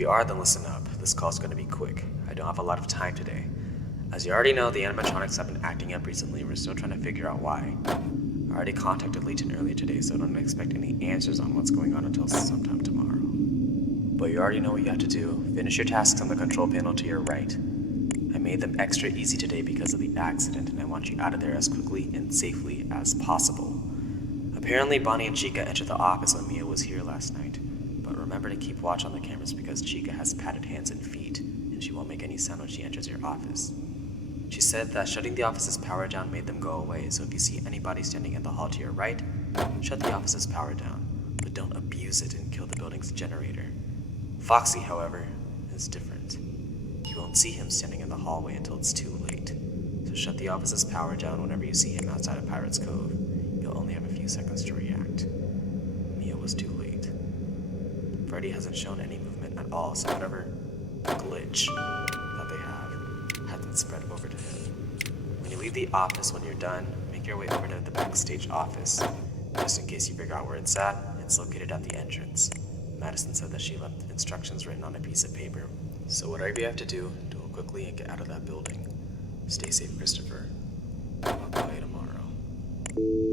you are, then listen up. This call's gonna be quick. I don't have a lot of time today. As you already know, the animatronics have been acting up recently. We're still trying to figure out why. I already contacted Leighton earlier today, so don't expect any answers on what's going on until sometime tomorrow. But you already know what you have to do. Finish your tasks on the control panel to your right. I made them extra easy today because of the accident, and I want you out of there as quickly and safely as possible. Apparently, Bonnie and Chica entered the office when Mia was here last night. But remember to keep watch on the cameras because Chica has padded hands and feet, and she won't make any sound when she enters your office. She said that shutting the office's power down made them go away, so if you see anybody standing in the hall to your right, shut the office's power down, but don't abuse it and kill the building's generator. Foxy, however, is different. You won't see him standing in the hallway until it's too late, so shut the office's power down whenever you see him outside of Pirate's Cove. You'll only have a few seconds to react. Mia was too late. Freddy hasn't shown any movement at all, so whatever glitch that they have hasn't spread over to him. When you leave the office when you're done, make your way over to the backstage office. Just in case you figure out where it's at, it's located at the entrance. Madison said that she left instructions written on a piece of paper. So whatever you have to do it quickly and get out of that building. Stay safe, Christopher. I'll call you tomorrow.